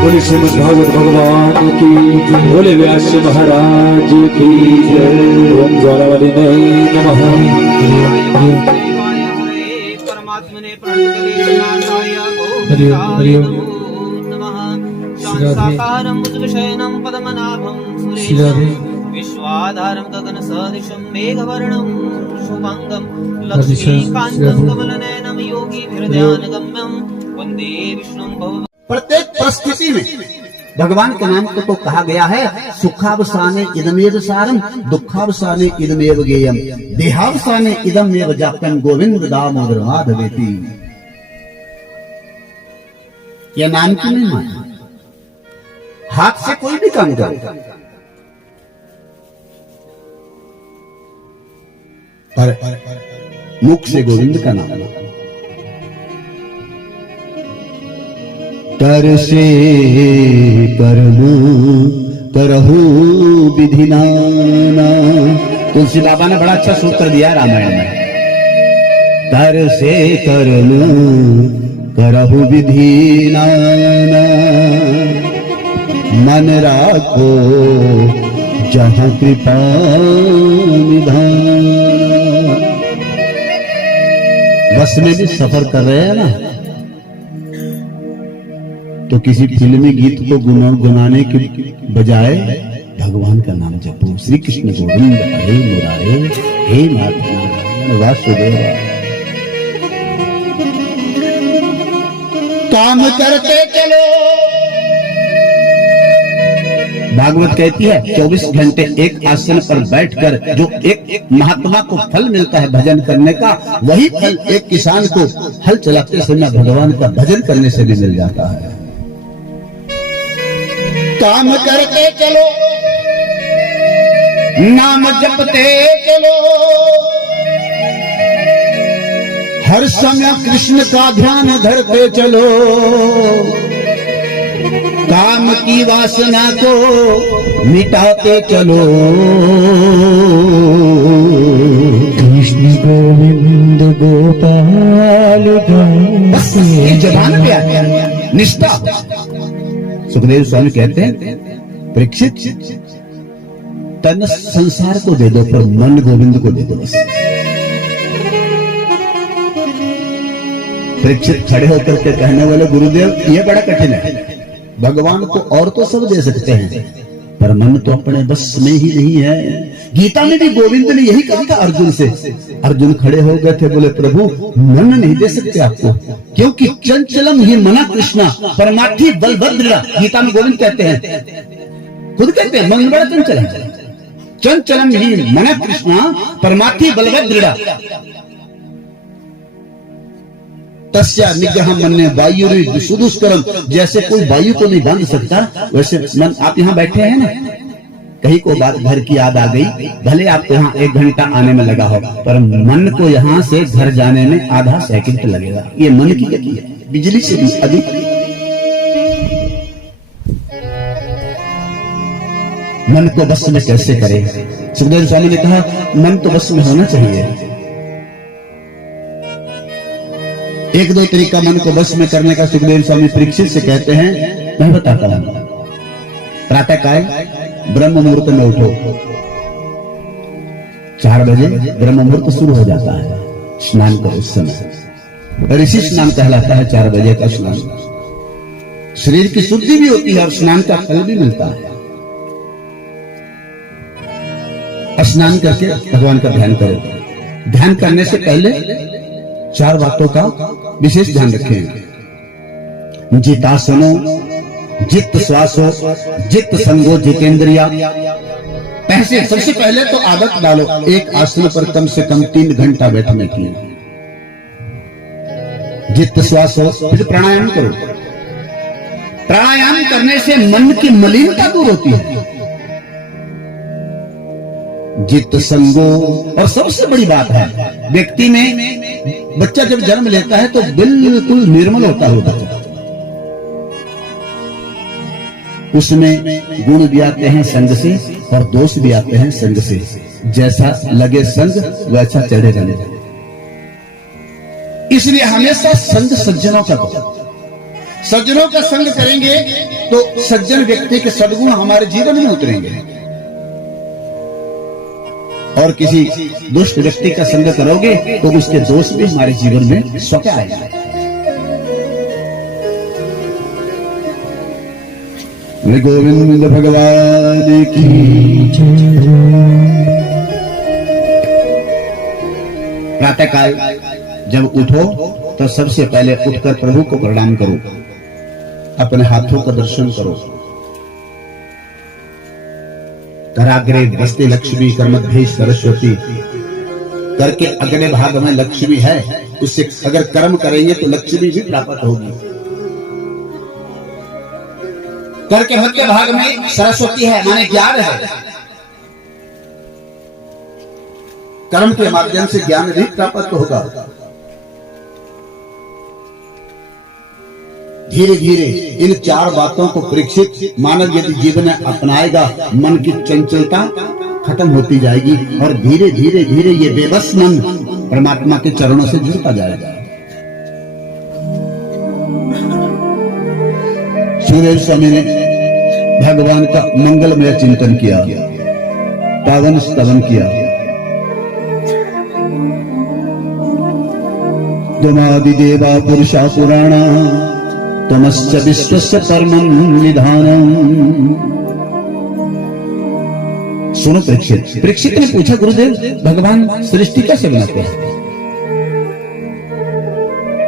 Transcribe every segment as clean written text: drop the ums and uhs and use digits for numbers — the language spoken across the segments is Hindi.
बोले श्रीमद् भागवत भगवान की जय, बोले व्यास महाराज की जय। ओम ज्वालावली नमः। परमात्मने प्रणतकलेशनाशाय गोविन्दाय नमो नमः। शान्ताकारं भुजगशयनं पद्मनाभं सुरेशं विश्वाधारं गगनसदृशं मेघवर्णं शुभांगं लक्ष्मीकान्तं कमलनयनं योगिभिर्ध्यानगम्यं वन्दे विष्णुं भव। प्रत्येक परिस्थिति में भगवान के नाम को तो कहा गया है, सुखावसाने इदमेव सारम, दुखावसाने इदमेव गेयम, देहावसाने इदमेव जातम गोविंद दामोदर माधवेति। यह नाम की नहीं माना। हाथ से कोई भी काम करो, पर मुख से गोविंद का नाम। कर से करलू करहू विधि नाना। तुलसी बाबा ने बड़ा अच्छा सूत्र दिया रामायण में। कर से करलू करहू विधि नाना, मन राखो जहाँ कृपा निधान। बस में भी सफर कर रहे हैं ना, तो किसी फिल्मी गीत को गुनगुनाने के बजाय भगवान का नाम जपो। श्री कृष्ण गोविंद हरे मुरारे, हे नाथ नारायण वासुदेव। काम करते चलो। भागवत कहती है 24 घंटे एक आसन पर बैठकर जो एक महात्मा को फल मिलता है भजन करने का, वही फल एक किसान को हल चलाते समय भगवान का भजन करने से भी मिल जाता है। काम करते चलो, नाम जपते चलो, हर समय कृष्ण का ध्यान धरते चलो। काम की वासना को मिटाते चलो। कृष्ण गोविंद गोपाल बस ये जबान पे आ गया निष्ठा। सुखदेव स्वामी कहते हैं, परीक्षित तन संसार को दे दो पर मन गोविंद को दे दो बस। परीक्षित खड़े होकर के कहने वाले, गुरुदेव ये बड़ा कठिन है, भगवान को और तो सब दे सकते हैं पर मन तो अपने बस में ही नहीं है। गीता में भी गोविंद ने यही कहा था अर्जुन से। अर्जुन खड़े हो गए थे, बोले प्रभु मन नहीं दे सकते आपको, क्योंकि चंचलम ही मना कृष्णा परमार्थी बलभद्र। गीता में गोविंद कहते हैं, खुद कहते हैं मन बड़ा चंचल है। चंचलम ही मना कृष्णा परमार्थी बलभद्र तस्या निग्रह मन ने वायु सुदुष्करम। जैसे कोई वायु को नहीं बांध सकता, वैसे मन। आप यहाँ बैठे हैं ना, कहीं को बात घर की याद आ गई, भले आपको यहाँ 1 घंटा आने में लगा हो, पर मन को यहाँ से घर जाने में आधा सेकंड लगेगा। ये मन की गति है, बिजली से भी अधिक। मन को बस में कैसे करें? सुखदेव स्वामी ने कहा मन तो बस में होना चाहिए। 1-2 तरीका मन को बस में करने का सुखदेव स्वामी परीक्षित से कहते हैं, मैं बताता हूं। प्रातः काल ब्रह्म मुहूर्त में उठो, 4 बजे ब्रह्म मुहूर्त शुरू हो जाता है, स्नान करो। उस समय ऋषि स्नान कहलाता है। 4 बजे का स्नान, शरीर की शुद्धि भी होती है और स्नान का फल भी मिलता है। स्नान करके भगवान का ध्यान करो। ध्यान करने से पहले 4 बातों का विशेष ध्यान रखें। जितासनो, जित श्वासो, जित संगो, जितेंद्रिया। सबसे पहले तो आदत डालो एक आसन पर कम से कम 3 घंटा बैठने की। जित श्वासो, फिर प्राणायाम करो। प्राणायाम करने से मन की मलिनता दूर होती है। जित संगो, और सबसे बड़ी बात है, व्यक्ति में बच्चा जब जन्म लेता है तो बिल्कुल निर्मल होता है बच्चा। उसमें गुण भी आते हैं संग से और दोष भी आते हैं संग से। जैसा लगे संग वैसा चढ़े रहने। इसलिए हमेशा संग सज्जनों का करो। सज्जनों का संग करेंगे तो सज्जन व्यक्ति के सद्गुण हमारे जीवन में उतरेंगे, और किसी दुष्ट व्यक्ति का संग करोगे तो उसके दोष भी हमारे जीवन में स्वतः आएंगे। गोविंद भगवान की प्रातःकाल जब उठो तो सबसे पहले उठकर प्रभु को प्रणाम करो, अपने हाथों का दर्शन करो। कराग्रे बसते लक्ष्मी, कर्मध्य सरस्वती, करके अगले भाग में लक्ष्मी है, उससे अगर कर्म करेंगे तो लक्ष्मी भी प्राप्त होगी। करके मध्य भाग में सरस्वती है, माने ज्ञान है। कर्म के माध्यम से ज्ञान भी प्राप्त होगा। धीरे धीरे इन चार बातों को परीक्षित मानव यदि जीवन में अपनाएगा, मन की चंचलता खत्म होती जाएगी और धीरे धीरे धीरे ये बेबस मन परमात्मा के चरणों से जुड़ता जाएगा। सुरेश स्वामी ने भगवान का मंगलमय चिंतन किया, पावन स्तवन किया। त्वमादिदेवा पुरुषा पुराणा तमश्च विश्वस्य परमं निधानम्। सुनो परीक्षित ने पूछा, गुरुदेव भगवान सृष्टि कैसे बनाते हैं?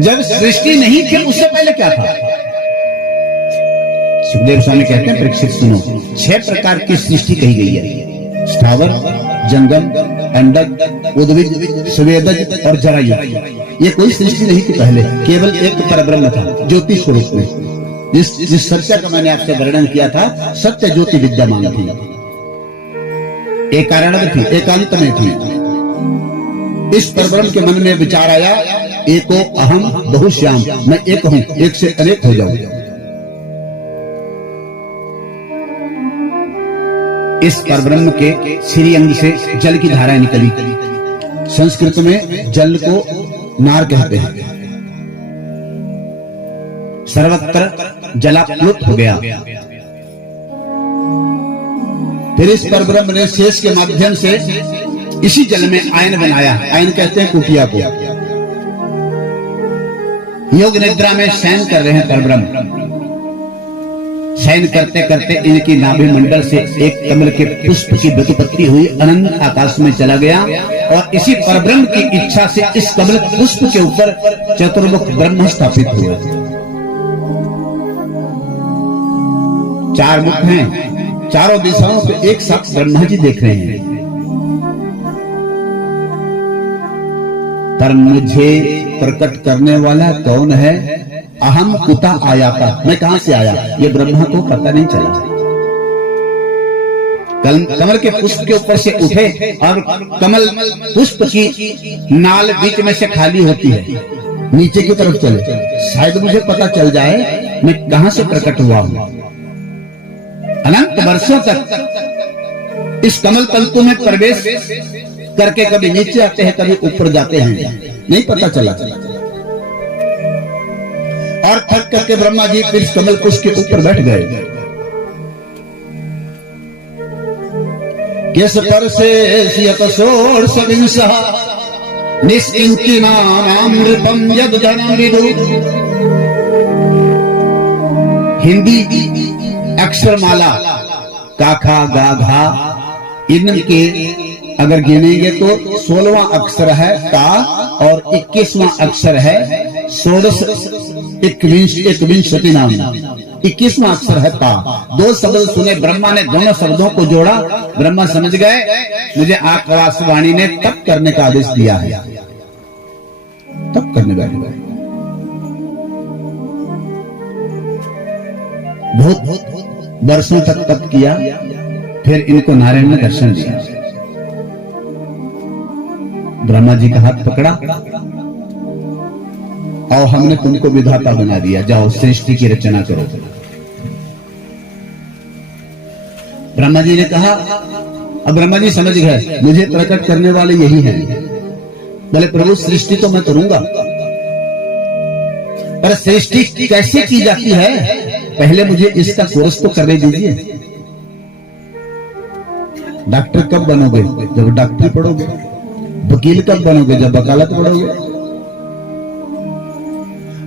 जब सृष्टि नहीं थी उससे पहले क्या था? सुखदेव स्वामी कहते हैं, परीक्षित सुनो, 6 प्रकार की सृष्टि कही गई है। स्थावर, जंगम, अंडक, उद्भिद, स्वेदज और जरायु। ये कोई सृष्टि नहीं थी पहले, केवल एक परब्रह्म था ज्योति स्वरूप में। जिस सत्य का मैंने आपसे वर्णन किया था, सत्य ज्योति विद्यमान थी, एक कारण थी, एकांत में थी। इस परब्रह्म के मन में विचार आया, एको अहम बहुश्याम, मैं एक हूं, एक से अनेक हो जाऊं। इस परब्रह्म के श्री अंग से जल की धाराएं निकली। संस्कृत में जल को नार कहते हैं। सर्वत्र जलाप्लुत हो गया। फिर इस परब्रह्म ने शेष के माध्यम से इसी जल में आयन बनाया। आयन कहते हैं कुटिया को। योग निद्रा में शयन कर रहे हैं परब्रह्म। शयन करते करते इनकी नाभि मंडल से एक कमल के पुष्प की व्युत्पत्ति हुई, अनंत आकाश में चला गया और इसी परब्रह्म की इच्छा से इस कमल पुष्प के ऊपर चतुर्मुख ब्रह्म स्थापित हुए। 4 मुख हैं, चारों दिशाओं से एक साथ ब्रह्मा जी देख रहे हैं। पर मुझे प्रकट करने वाला कौन है? अहम कुता आया था, मैं कहां से आया ये ब्रह्मा को पता नहीं चला। कमल के पुष्प के ऊपर से उठे और कमल पुष्प की नाल बीच में से खाली होती है, नीचे की तरफ चले, शायद मुझे पता चल जाए मैं कहां से प्रकट हुआ हूं। अनंत वर्षों तक इस कमल तंतु में प्रवेश करके कभी नीचे आते हैं, कभी ऊपर जाते हैं, नहीं पता चला। और थक करके ब्रह्मा जी फिर कमल पुष्प के ऊपर बैठ गए। केस पर से सियतसोर सविंसः निष्किंचनामृतम यद धनम विदु। हिंदी अक्षरमाला काखा गाघा इनके अगर गिनेंगे तो 16वां अक्षर है का और 21वां अक्षर है षोडश एकविंशति नाम, 21वां अक्षर है पा। 2 शब्द सुने, ब्रह्मा ने दोनों शब्दों को जोड़ा। ब्रह्मा समझ गए मुझे आकाशवाणी ने तप करने का आदेश दिया है, तप करने बैठ गए। बहुत वर्षों तक तप किया, फिर इनको नारायण ने दर्शन दिया। ब्रह्मा जी का हाथ पकड़ा और हमने तुमको विधाता बना दिया, जाओ सृष्टि की रचना करो। ब्रह्मा जी ने कहा, अब ब्रह्मा जी समझ गए मुझे प्रकट करने वाले यही हैं। बोले प्रभु सृष्टि तो मैं करूंगा, पर सृष्टि कैसे की जाती है, पहले मुझे इसका कोर्स तो करने दीजिए। डॉक्टर कब बनोगे? जब डॉक्टरी पढ़ोगे। वकील कब बनोगे? जब वकालत पढ़ोगे।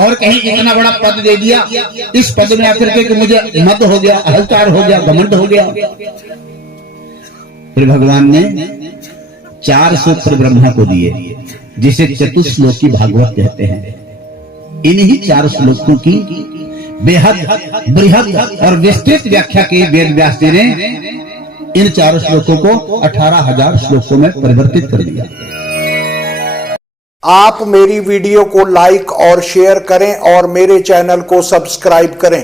और कहीं इतना बड़ा पद दे दिया, इस पद में आकर के कि मुझे मद हो गया, अहंकार हो गया, घमंड हो गया। फिर भगवान ने 4 सूत्र ब्रह्मा को दिए, जिसे चतुश्लोकी भागवत कहते हैं। इन्हीं 4 श्लोकों की बेहद बृहद और विस्तृत व्याख्या की वेद व्यास जी ने इन 4 श्लोकों को 18,000 श्लोकों में परिवर्तित कर दिया। आप मेरी वीडियो को लाइक और शेयर करें और मेरे चैनल को सब्सक्राइब करें।